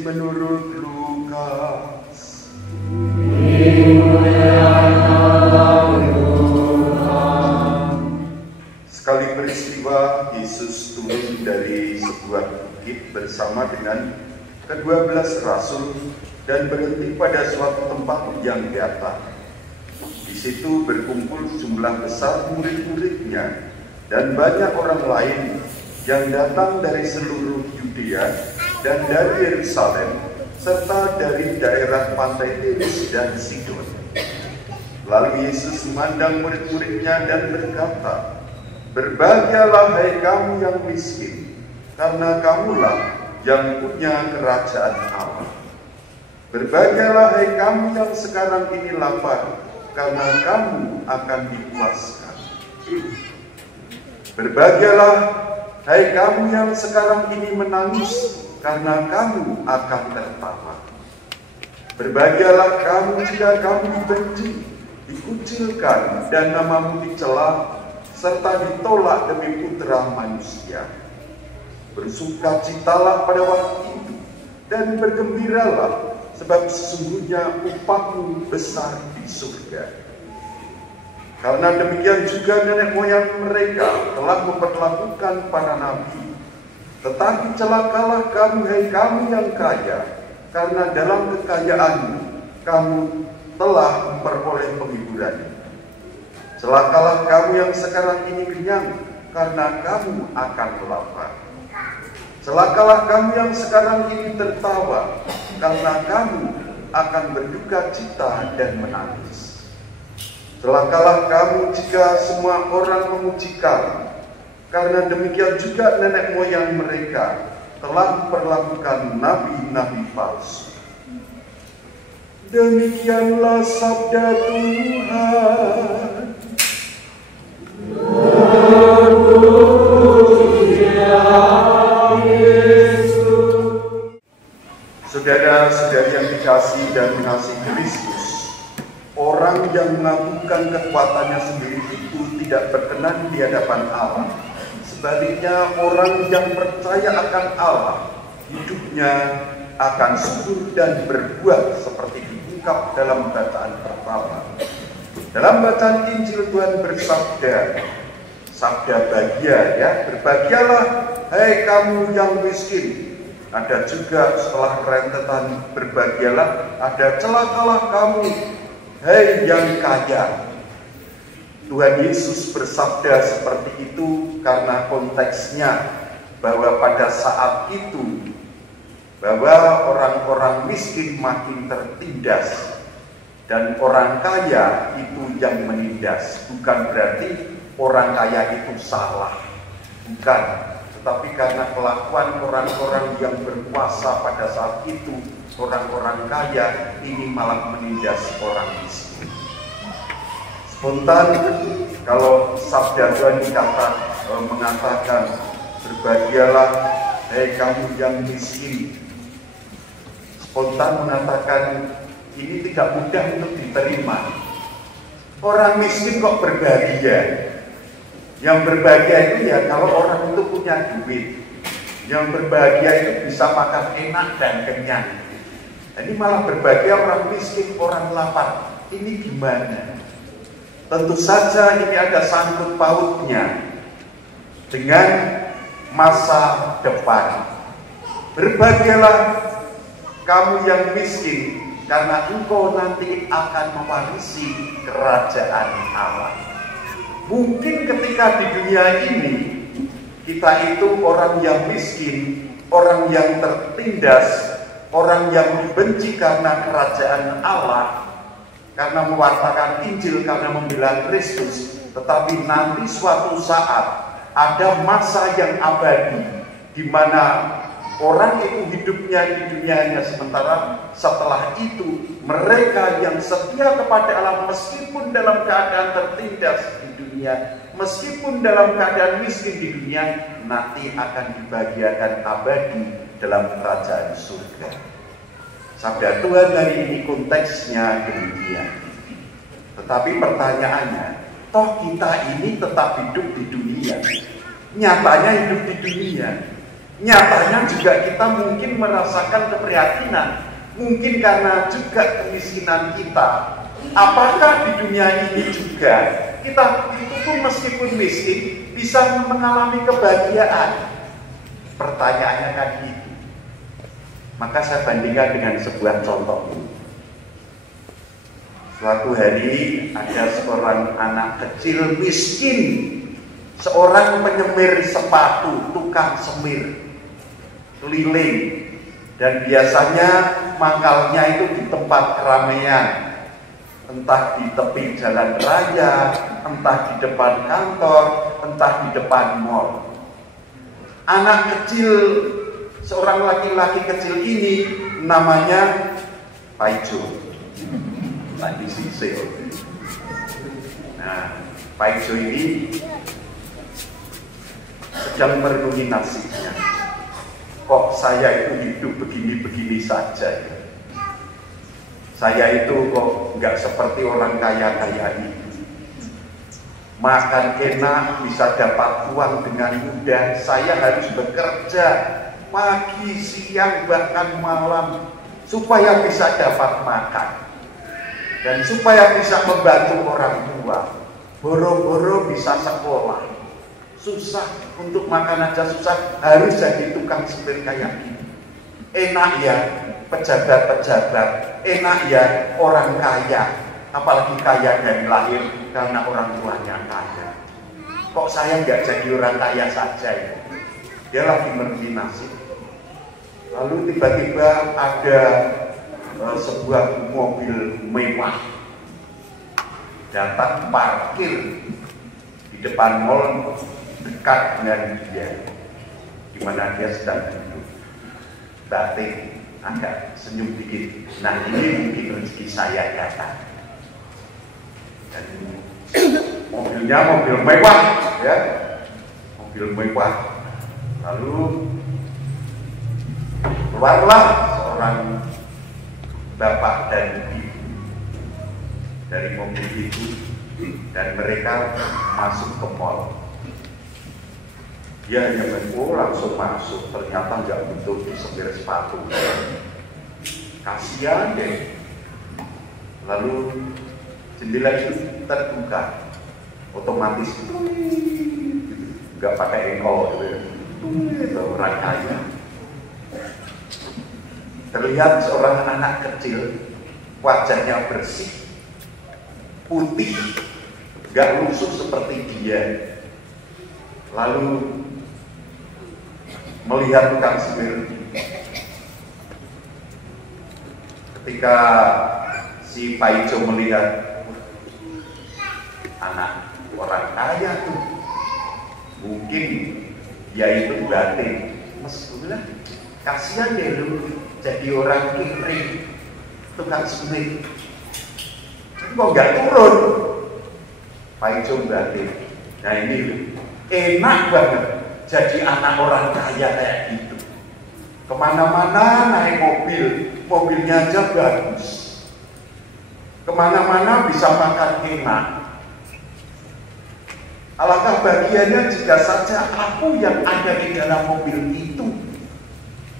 Injil menurut Lukas. Sekali peristiwa, Yesus turun dari sebuah bukit bersama dengan ke-12 rasul dan berhenti pada suatu tempat yang datar. Di situ berkumpul jumlah besar murid-muridnya dan banyak orang lain yang datang dari seluruh Yudea dan dari Yerusalem serta dari daerah pantai Tirus dan Sidon. Lalu Yesus memandang murid-muridnya dan berkata, "Berbahagialah hai kamu yang miskin, karena kamulah yang punya kerajaan Allah. Berbahagialah hai kamu yang sekarang ini lapar, karena kamu akan dipuaskan. Berbahagialah hai kamu yang sekarang ini menangis, karena kamu akan tertawa. Berbahagialah kamu jika kamu dibenci, dikucilkan, dan namamu dicela, serta ditolak demi Putra Manusia. Bersukacitalah pada waktu itu, dan bergembiralah, sebab sesungguhnya upahmu besar di surga. Karena demikian juga nenek moyang mereka telah memperlakukan para nabi. Tetapi celakalah kamu, hai kamu yang kaya, karena dalam kekayaanmu kamu telah memperoleh penghiburan. Celakalah kamu yang sekarang ini kenyang, karena kamu akan lapar. Celakalah kamu yang sekarang ini tertawa, karena kamu akan berduka cita dan menangis. Celakalah kamu jika semua orang memuji kamu, karena demikian juga nenek moyang mereka telah memperlakukan nabi-nabi palsu." Demikianlah sabda Tuhan. Saudara-saudari yang dikasihi dan mengasihi Kristus, orang yang mengagungkan kekuatannya sendiri itu tidak berkenan di hadapan Allah. Sebaliknya, orang yang percaya akan Allah, hidupnya akan subur dan berbuat seperti diungkap dalam bacaan pertama. Dalam bacaan Injil, Tuhan bersabda, sabda bahagia ya, berbahagialah hai kamu yang miskin. Ada juga setelah rentetan berbahagialah, ada celakalah kamu hai yang kaya. Tuhan Yesus bersabda seperti itu karena konteksnya bahwa pada saat itu bahwa orang-orang miskin makin tertindas dan orang kaya itu yang menindas. Bukan berarti orang kaya itu salah, bukan, tetapi karena kelakuan orang-orang yang berkuasa pada saat itu, orang-orang kaya ini malah menindas orang miskin. Spontan kalau sabda Tuhan mengatakan berbahagialah hai kamu yang miskin, spontan mengatakan ini tidak mudah untuk diterima. Orang miskin kok berbahagia? Yang berbahagia itu ya kalau orang itu punya duit. Yang berbahagia itu bisa makan enak dan kenyang. Ini malah berbahagia orang miskin, orang lapar. Ini gimana? Tentu saja ini ada sangkut pautnya dengan masa depan. Berbahagialah kamu yang miskin, karena engkau nanti akan mewarisi kerajaan Allah. Mungkin ketika di dunia ini kita itu orang yang miskin, orang yang tertindas, orang yang dibenci karena kerajaan Allah, karena mewartakan Injil, karena membela Kristus. Tetapi nanti suatu saat ada masa yang abadi di mana orang itu hidupnya di dunianya sementara, setelah itu mereka yang setia kepada Allah meskipun dalam keadaan tertindas di dunia, meskipun dalam keadaan miskin di dunia, nanti akan dibahagiakan abadi dalam kerajaan surga. Sabda Tuhan hari ini konteksnya demikian. Tetapi pertanyaannya, toh kita ini tetap hidup di dunia. Nyatanya hidup di dunia. Nyatanya juga kita mungkin merasakan keprihatinan, mungkin karena juga kemiskinan kita. Apakah di dunia ini juga kita itu pun meskipun miskin bisa mengalami kebahagiaan? Pertanyaannya kan itu. Maka saya bandingkan dengan sebuah contoh. Suatu hari ada seorang anak kecil miskin, seorang penyemir sepatu, tukang semir keliling, dan biasanya mangkalnya itu di tempat keramaian, entah di tepi jalan raya, entah di depan kantor, entah di depan mall. Anak kecil, seorang laki-laki kecil ini namanya Paijo. Tadi Sisil. Nah, Paijo ini sedang merenungi nasibnya. Kok saya itu hidup begini-begini saja ya? Saya itu kok nggak seperti orang kaya-kaya itu. Makan enak, bisa dapat uang dengan mudah. Saya harus bekerja pagi, siang, bahkan malam supaya bisa dapat makan dan supaya bisa membantu orang tua. Boro-boro bisa sekolah. Susah, untuk makan aja susah, harus jadi tukang supir kayak gini. Enak ya pejabat-pejabat, enak ya orang kaya, apalagi kaya dari lahir karena orang tuanya kaya. Kok saya nggak jadi orang kaya saja ya? Dia lagi merenungi nasib. Lalu tiba-tiba ada sebuah mobil mewah datang parkir di depan mall dekat dengan dia, di mana dia sedang duduk. Batin agak senyum dikit. Nah, ini mungkin rezeki saya datang. Dan mobilnya mobil mewah, ya, mobil mewah. Lalu keluarlah seorang bapak dan ibu dari mobil itu, dan mereka masuk ke mall. Dia hanya langsung masuk, ternyata nggak butuh disepir sepatu. Kasihan deh. Lalu jendela itu terbuka, otomatis nggak pakai engkol, itu orang kaya. Terlihat seorang anak kecil, wajahnya bersih, putih, nggak lusuh seperti dia. Lalu melihat tukang semir. Ketika si Paijo melihat anak orang kaya tuh, mungkin dia itu batin, mestilah kasihan deh lu jadi orang kiri tukang semir, kok nggak turun? Paijo batin. Nah ini enak banget jadi anak orang kaya kayak gitu. Kemana-mana naik mobil, mobilnya aja bagus. Kemana-mana bisa makan enak. Alangkah bahagianya jika saja aku yang ada di dalam mobil itu.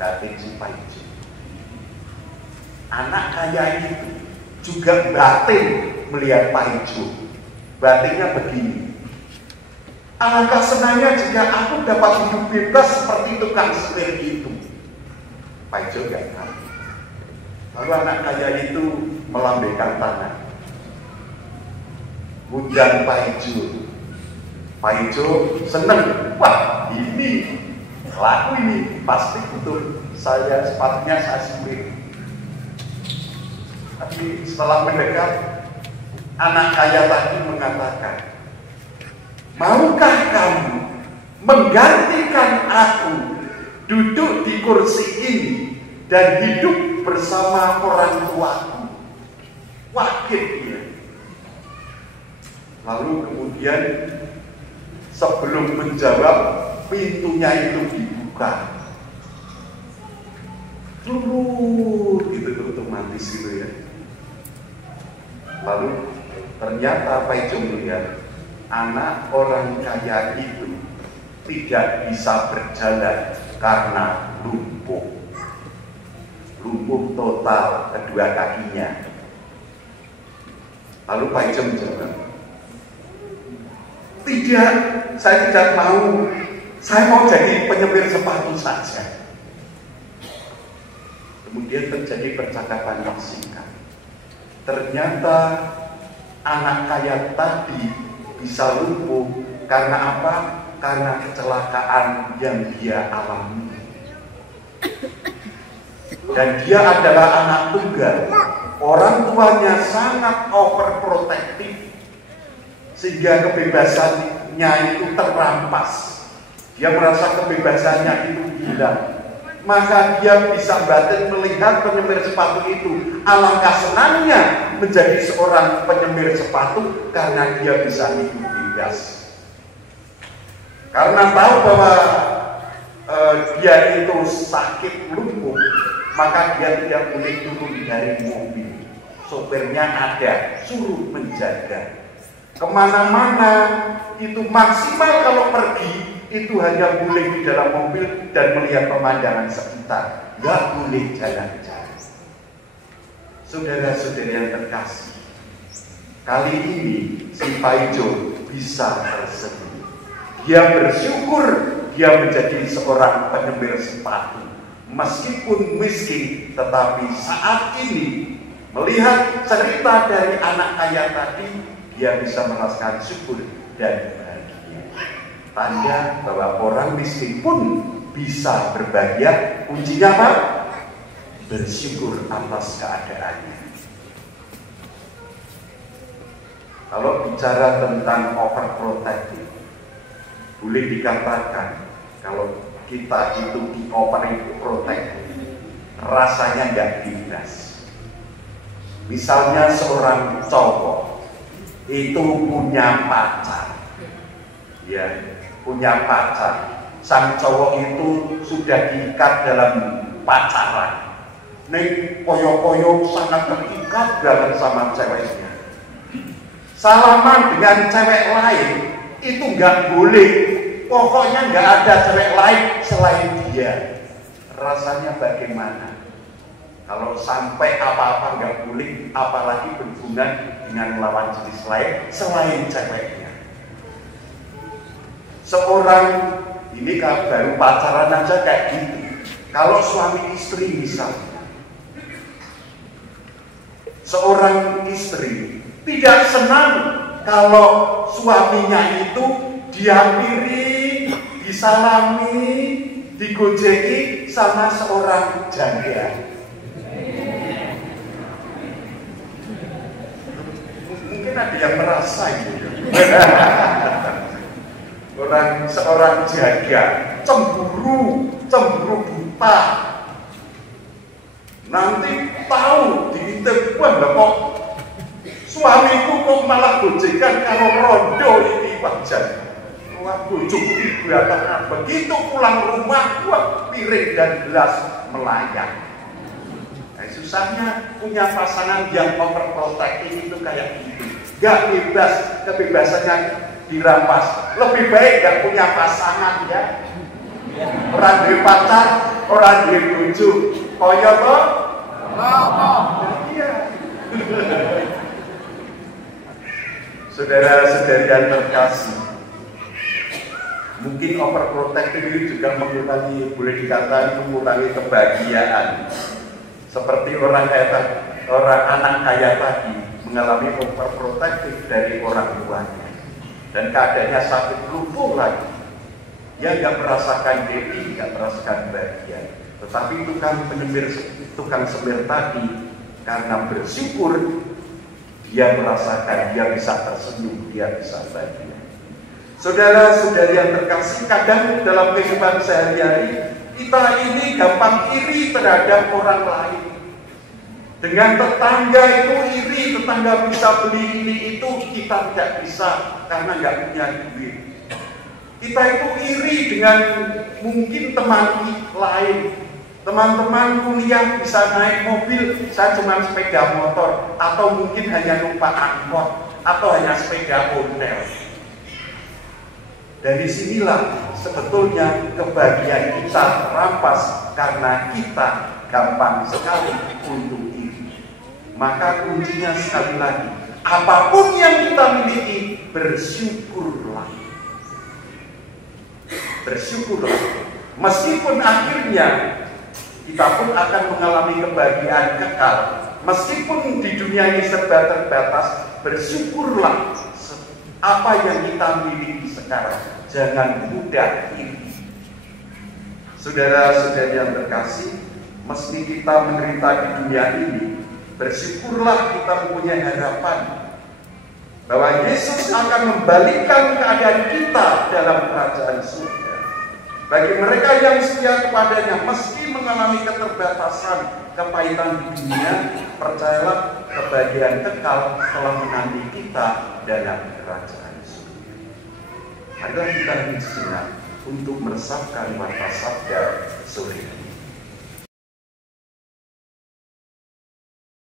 Batin si Paijo. Anak kaya itu juga batin melihat Paijo. Batinnya begini. Alangkah senangnya jika aku dapat hidup bebas seperti tukang semir itu. Paijo gak tahu. Lalu anak kaya itu melambaikan tangan, undang Paijo. Paijo seneng. Wah, ini laku ini pasti betul. Sepatunya saya semir. Tapi setelah mendekat, anak kaya tadi mengatakan, maukah kamu menggantikan aku duduk di kursi ini dan hidup bersama orang tuaku? Wakil dia. Lalu kemudian sebelum menjawab, pintunya itu dibuka. Gitu otomatis gitu ya. Lalu ternyata Paijo melihat anak orang kaya itu tidak bisa berjalan karena lumpuh total kedua kakinya. Lalu Pak Ijo menjawab, tidak, saya tidak mau, saya mau jadi penyemir sepatu saja. Kemudian terjadi percakapan yang singkat. Ternyata anak kaya tadi bisa lumpuh karena apa? Karena kecelakaan yang dia alami. Dan dia adalah anak tunggal. Orang tuanya sangat overprotective sehingga kebebasannya itu terampas. Dia merasa kebebasannya itu hilang. Maka dia bisa batin melihat penyemir sepatu itu. Alangkah senangnya menjadi seorang penyemir sepatu karena dia bisa hidup bebas. Karena tahu bahwa dia itu sakit lumpuh, maka dia tidak boleh turun dari mobil. Sopirnya ada, suruh menjaga. Kemana-mana itu maksimal kalau pergi itu hanya boleh di dalam mobil dan melihat pemandangan sekitar, nggak boleh jalan-jalan. Saudara-saudara yang terkasih, kali ini si Pak Ijo bisa tersenyum. Dia bersyukur dia menjadi seorang penyemir sepatu. Meskipun miskin, tetapi saat ini melihat cerita dari anak kaya tadi, dia bisa merasakan syukur dan bahagia. Tanda bahwa orang miskin pun bisa berbahagia. Kuncinya apa? Bersyukur atas keadaannya. Kalau bicara tentang overprotective, boleh dikatakan kalau kita itu di overprotective, rasanya nggak bebas. Misalnya seorang cowok itu punya pacar, ya, punya pacar. Sang cowok itu sudah diikat dalam pacaran. Nih koyo-koyo sangat terikat banget sama ceweknya. Salaman dengan cewek lain itu nggak boleh. Pokoknya nggak ada cewek lain selain dia. Rasanya bagaimana? Kalau sampai apa-apa nggak boleh, apalagi berhubungan dengan lawan jenis lain selain ceweknya. Seorang ini kan baru pacaran aja kayak gitu. Kalau suami istri misalnya, seorang istri tidak senang kalau suaminya itu dihampiri, disalami, digojeki sama seorang janda. Mungkin ada yang merasa gitu. Seorang jaga cemburu buta. Nanti tahu diintip, wah kok suamiku kok malah gojekan kalau rondo ini wajar. Wah bojoku ibu atau begitu pulang rumah, wah piring dan gelas melayang. Susahnya punya pasangan yang overprotective itu kayak gitu. Gak bebas, kebebasannya dirampas. Lebih baik gak punya pasangan ya. Orang duwe pacar, orang duwe bojo. Kaya toh? Iya. Saudara-saudari yang terkasih, mungkin overprotective ini juga mengurangi, boleh dikatakan mengurangi kebahagiaan. Seperti orang anak kaya tadi mengalami overprotective dari orang tuanya dan keadaannya sakit lumpuh lagi. Dia nggak merasakan happy, nggak merasakan bahagia. Tetapi tukang semir tadi karena bersyukur dia merasakan, dia bisa tersenyum, dia bisa bahagia. Saudara-saudari yang terkasih, kadang dalam kehidupan sehari-hari kita ini gampang iri terhadap orang lain. Dengan tetangga itu iri, tetangga bisa beli ini itu, kita tidak bisa karena nggak punya duit. Kita itu iri dengan mungkin teman lain. Teman-teman kuliah bisa naik mobil, saya cuma sepeda motor, atau mungkin hanya numpak angkot, atau hanya sepeda ondel. Dari sinilah sebetulnya kebahagiaan kita terampas karena kita gampang sekali untuk iri. Maka kuncinya sekali lagi, apapun yang kita miliki, bersyukurlah. Bersyukurlah. Meskipun akhirnya kita pun akan mengalami kebahagiaan kekal. Meskipun di dunia ini serba terbatas, bersyukurlah apa yang kita miliki sekarang. Jangan mudah iri. Saudara-saudari yang terkasih, meski kita menderita di dunia ini, bersyukurlah kita mempunyai harapan bahwa Yesus akan membalikkan keadaan kita dalam kerajaan surga. Bagi mereka yang setia kepadanya, meski mengalami keterbatasan, kepahitan di dunia, percayalah kebahagiaan kekal telah menanti kita dalam kerajaan surga. Marilah kita sejenak untuk meresapkan mata sabda sore.